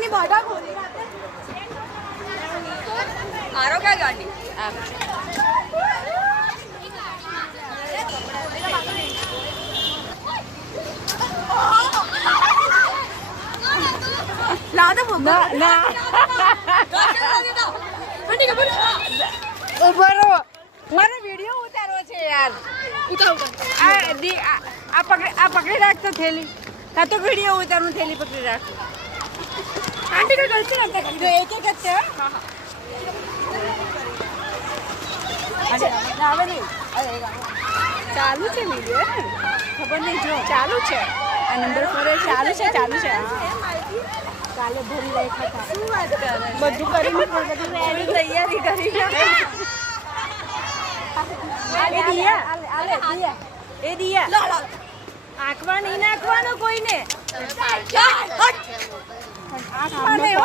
ની બધા ખોલી મારો ક્યાં ગાડી લાવ તો ના ના ઉભો રહો મારો વિડિયો ઉતારવો છે યાર આ પકડી રાખ તો થેલી કા તો વિડિયો ઉતારું થેલી પકડી રાખ આંટી કા ગલતી નતા કરી એક એક જ છે હા આવે નહીં ચાલુ છે વિડિયો ખબર નહીં જો ચાલુ છે આ નંબર પર ચાલુ છે કાલે ભરી રાખ્યા હતા શું વાત કરે બધું કરીને બધું તૈયારી કરી એ દિયા આંખવા નહીં નાખવાનો કોઈને આંખવા નહીં